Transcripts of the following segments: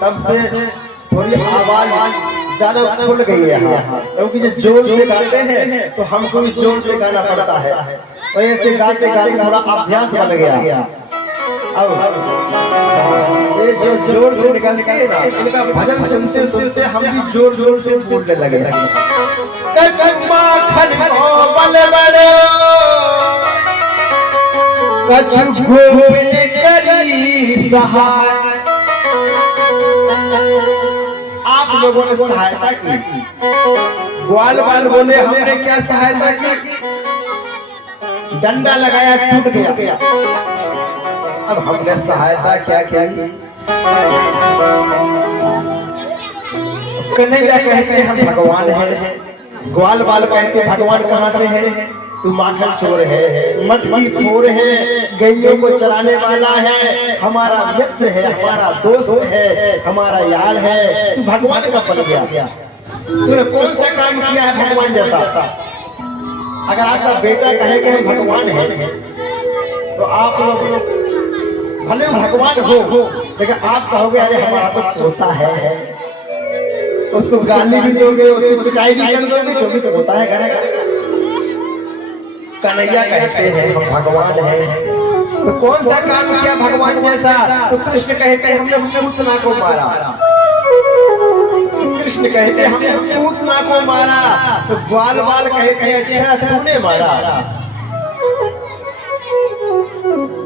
तब से थोड़ी आवाज ज्यादा खुल गई है। क्योंकि जो जोर से गाते हैं तो हमको भी जोर से गाना पड़ता है, तो ऐसे गाते गाते थोड़ा अभ्यास बन गया। अब ये जो जोर से निकलते हैं ना, इनका भजन सुनते सुनते हम भी जोर जोर से बोलने लगे। आप लोगों ने सहायता की, ग्वाल बाल बोले हमने क्या सहायता की, डंडा लगाया टूट गया। अब हमने सहायता क्या की? कन्हैया कहते हम भगवान हैं, ग्वाल बाल कहते भगवान कहाँ से है? तू माखन चोर है, मटकी फोर है, गैयों को चराने वाला है, हमारा मित्र है, हमारा दोस्त है, हमारा यार है, तू भगवान का बन गया। तूने कौन सा काम किया है भगवान जैसा? अगर आपका बेटा कहे कि हम भगवान हैं, तो आप लोग भले भगवान हो, लेकिन आप कहोगे अरे हमारा तो सोता है, उसको गाली भी दोगे, उसको पिटाई भी कर दोगे, जो भी तो होता है घर घर। कन्हैया कहते हैं हम भगवान हैं, तो कौन सा काम किया भगवान जैसा? तो कृष्ण कहते हैं हमने पूतना को मारा। कृष्ण कहते हैं हमने पूतना को मारा। तो ग्वाल बाल कहते हैं अच्छा तूने मारा।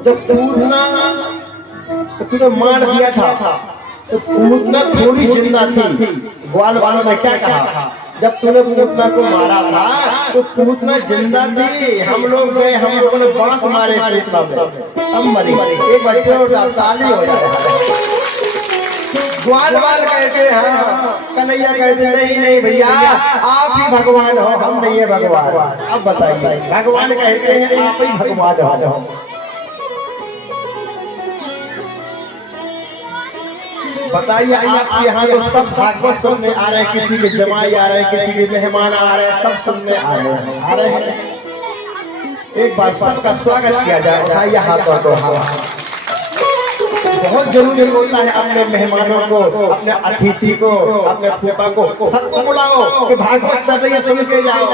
जब पूतना तो तूने मार दिया था, तो पूतना थोड़ी जिंदा थी। ग्वाल बाल ने क्या कहा? जब तूने पूतना को मारा था तो पूतना जिंदा थी, हम लोग गए, हम लोगों ने बांस मारे पूतना में, तब मरी। एक बच्चे और ताली हो जाए। ग्वाल बाल कहते हाँ, कन्हैया कहते नहीं नहीं भैया आप ही भगवान हो, हम नहीं है भगवान। अब बताइए, भगवान कहते हैं आप ही भगवान हो। बताइए आपके यहाँ तो सब भागवत सुनने आ रहे हैं, किसी के जमाई आ रहे हैं, किसी के मेहमान आ रहे हैं, सब सुनने आ रहे हैं। एक बार सबका स्वागत किया जाए, उठाइए हाथों को। बहुत जरूरी होता है अपने मेहमानों को, अपने अतिथि को, अपने फूफा को सबको बुलाओ कि भागवत चल रही है सुन के जाओ।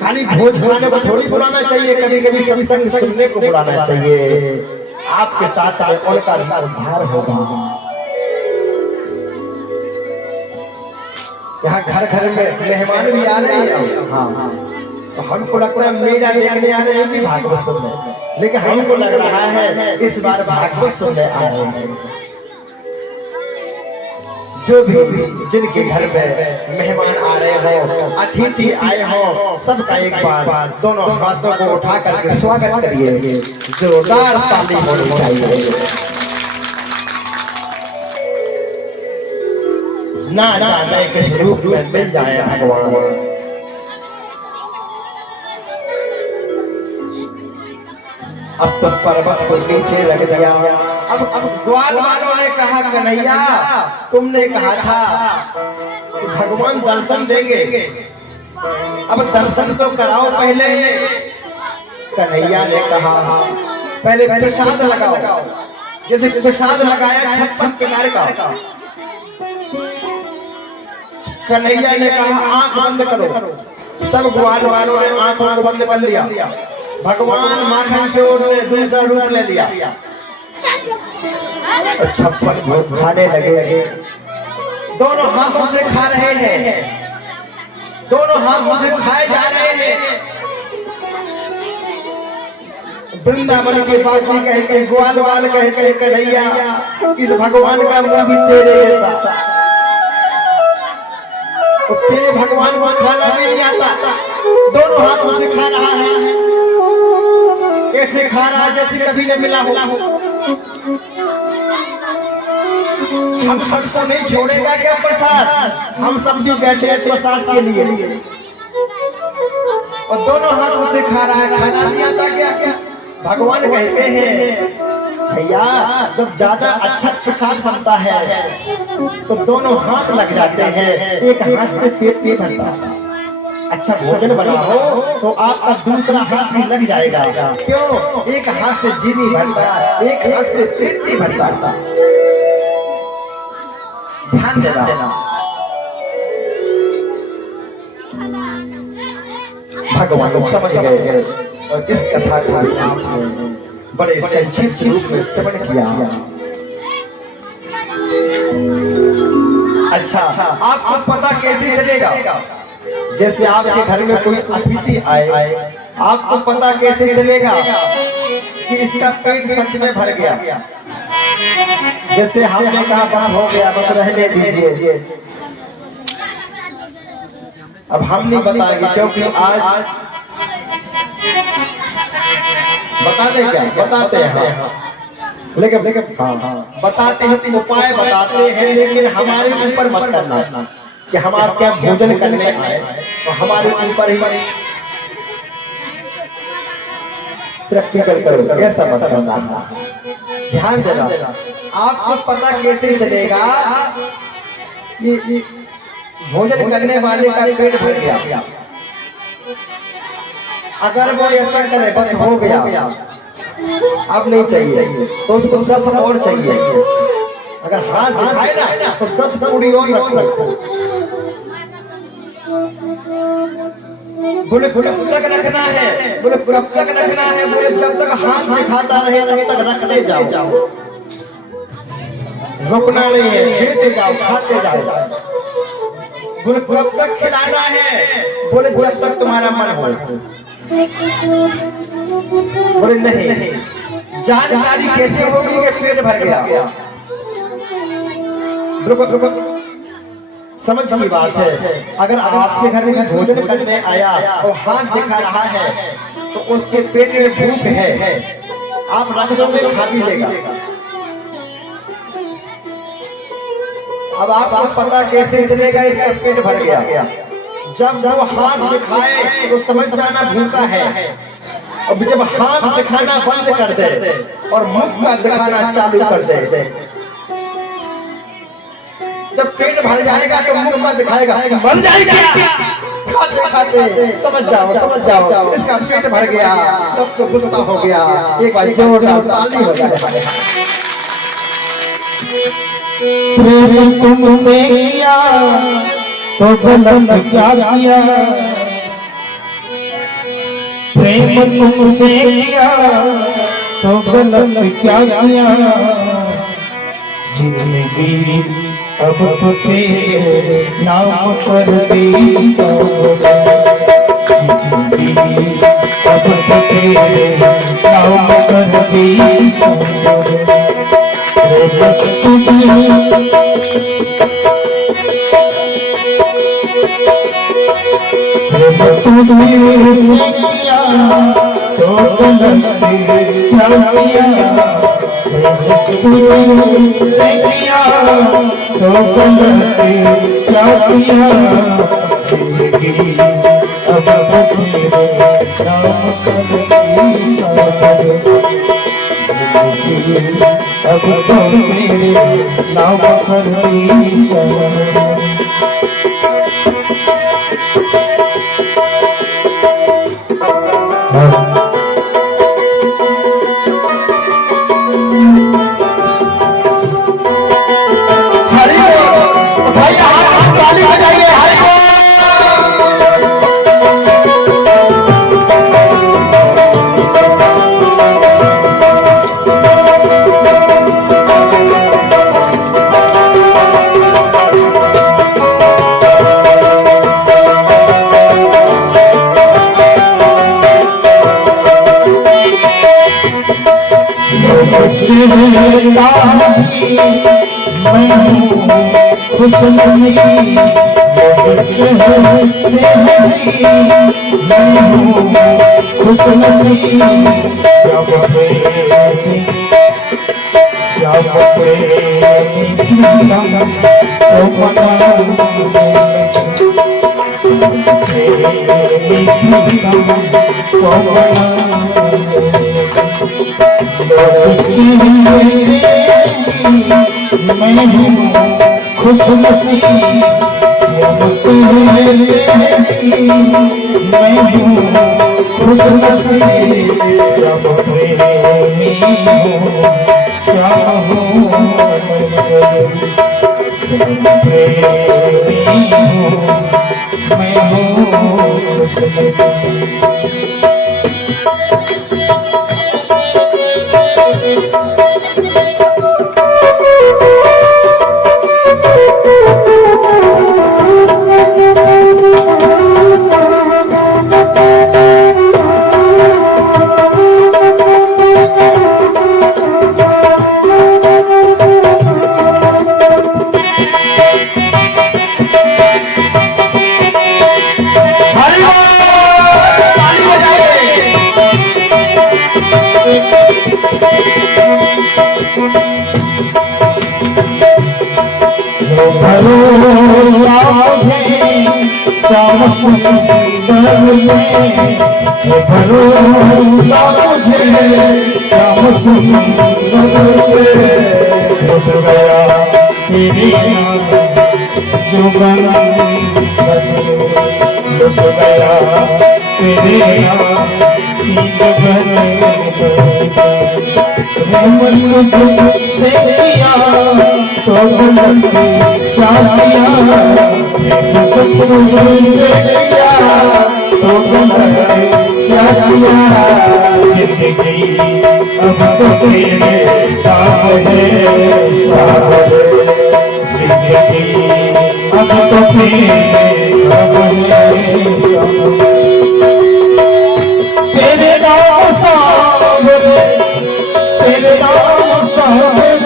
खाली भोज खाने को थोड़ी बुलाना चाहिए, कभी कभी सत्संग सुनने को बुलाना चाहिए। आपके साथ में उनका भी उद्धार होगा। यहाँ घर घर में मेहमान भी आ रहे हैं। हाँ, तो हमको लगता है मेरा देखने आ रहे हैं कि भागवत सुनने, लेकिन हमको लग रहा है इस बार भागवत सुनने आ रहे हैं। जो भी जिनके घर में मेहमान आ रहे हो, अतिथि आए हो, सबका एक बार दोनों हाथों को उठा करके स्वागत करिए। जोरदार ताली होनी चाहिए। ना जाने किस रूप में मिल जाए भगवान। अब तो पर्वत को नीचे लग गया। अब ग्वाल वालों ने कहा कन्हैया तुमने कहा था कि भगवान दर्शन देंगे, अब दर्शन तो कराओ पहले। कन्हैया ने कहा पहले प्रसाद लगाओ। जैसे प्रसाद लगाया 56 प्रकार का। कन्हैया ने कहा आंख बंद करो। सब ग्वाल वालों ने आंखों को बंद कर लिया। भगवान माखन चोर ने दूसरा रूप ले लिया। 56 भोग खाने लगे। दोनों हाथों से खा रहे हैं, दोनों हाथों से खाए जा रहे हैं। वृंदावन के वासी कहते हैं, ग्वाल वाल कहते हैं कन्हैया इस भगवान का मुंह भी तेरे जैसा, तो तेरे भगवान को खाना भी नहीं आता। दोनों हाथों से खा रहा है, ऐसे खा रहा जैसे कभी न मिला हो। हम सबको नहीं छोड़ेगा क्या प्रसाद? हम सब भी बैठे हैं प्रसाद के लिए, और दोनों हाथों से खा रहा है, खाना नहीं आता क्या? भगवान कहते हैं भैया जब ज्यादा अच्छा प्रसाद बनता है तो दोनों हाथ लग जाते हैं, एक हाथ से पेट नहीं भरता। अच्छा भोजन बना हो तो आपका दूसरा हाथ भी लग जाएगा। क्यों? एक हाथ से जी नहीं भरता, एक हाथ से पेट नहीं भरता। ध्यान देना। भगवान समझ गए और इस कथा को आपने बड़े संक्षिप्त रूप में श्रवण किया। अच्छा, आपको पता कैसे चलेगा? जैसे आपके घर में कोई अतिथि आए, आपको पता कैसे चलेगा कि इसका पेट सच में भर गया? जैसे हमने कहा बस हो गया, बस रहने दीजिए, अब हम नहीं बताएंगे, क्योंकि आज बता दें क्या? बताते हैं, लेकिन हाँ बताते हैं, उपाय बताते हैं, लेकिन हमारे ऊपर मत करना कि हम आपके भोजन करने आए तो हमारे ऊपर ही प्रैक्टिकल करो, ऐसा मत करना। ध्यान देना। आपको पता कैसे चलेगा कि भोजन करने वाले का पेट भर गया? अगर वो ऐसा करे बस हो गया, अब नहीं चाहिए, तो उसको 10 और चाहिए। अगर हाथ दिखाए ना तो 10 पूरी और रखो। बोले कब तक रखना है? बोले कब तक रखना है? बोले जब तक हाथ दिखाता रहे तब तक रखते जाओ, रुकना नहीं है, खेते जाओ, खाते जाओ। बोले कब तक खिलाना है? बोले जब तक तुम्हारा मन हो। बोले नहीं, जानकारी कैसे होगी कि पेट भर गया? समझ की बात है। अगर आपके घर में भोजन करने आया और हाथ दिखा रहा है तो उसके पेट में भूख है, आप रख दोगे, खा भी लेगा। अब आपको पता कैसे चलेगा इसका पेट भर गया? जब वो हाथ दिखाए तो समझ जाना भूखा है, और जब हाथ दिखाना बंद कर दे और मुख का दिखाना चालू कर दे, जब पेट भर जाएगा तो मुख मत दिखाएगा, मर जाएगा। खाते खाते समझ जाओ इसका पेट भर गया, तब तो गुस्सा हो गया। एक बार जोरदार ताली हो जाए। प्रेम तुमसे किया तो गलत क्या किया? प्रेम तुमसे किया तो गलत क्या किया? जिंदगी अब तो तेरे नाम पर दी सब, जिंदगी अब तो तेरे नाम पर दी सब। बस तुझे किया तो गलत क्या किया? तुझसे किया तो गलत क्या किया? जिंदगी अब तो तेरे नाम पर दी सब, जिंदगी अब तो तेरे नाम पर दी सब। मैं खुश नसीब, मैं खुश नसीब, सब प्रेमी हूँ, श्याम हूँ, प्रेमी हूँ मैं हूँ कृष्ण। हरि बोल, ताली बजाइए। भरोसा मुझे श्याम सुंदर में, भरोसा मुझे श्याम सुंदर से लुट गया तेरी जुगन, लुट गया तेरे जुगन। से किया तो क्या किया, से किया तो क्या किया। जिंदगी अब तो तेरे काम है सागर, जिंदगी अब तो तेरे काम है सागर। तेरे नाम सागर, तेरे नाम सागर,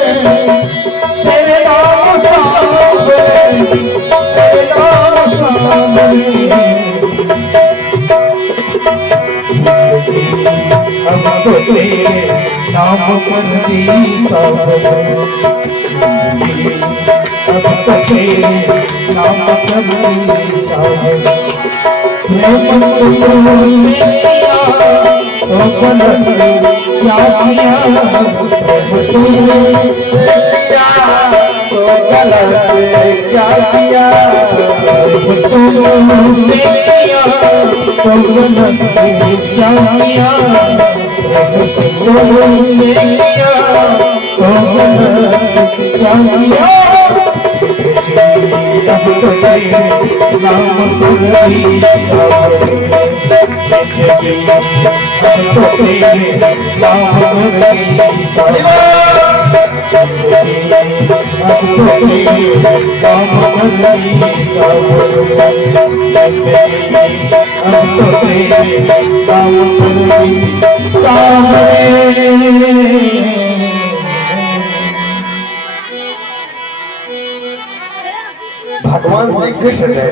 तेरे नाम सागर, तेरे नाम सागर। अब तो तेरे नाम पर ही सागर, अब तो तेरे नाम पर ही सागर। प्रेम तुमने किया तो गलत क्या किया, प्रेम तुमने किया तो गलत क्या किया। प्रेम तुमने किया तो गलत क्या किया, प्रेम तुमने किया तो गलत क्या किया। अब तो तेरे नाम पर ही सागर, जिंदगी अब तो तेरे नाम पर ही सागर, जिंदगी अब तो तेरे नाम पर ही सागर, जिंदगी अब तो तेरे नाम पर ही सागर। भगवान श्री कृष्ण ने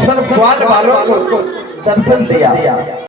सब ग्वाल बालों को दर्शन दिया।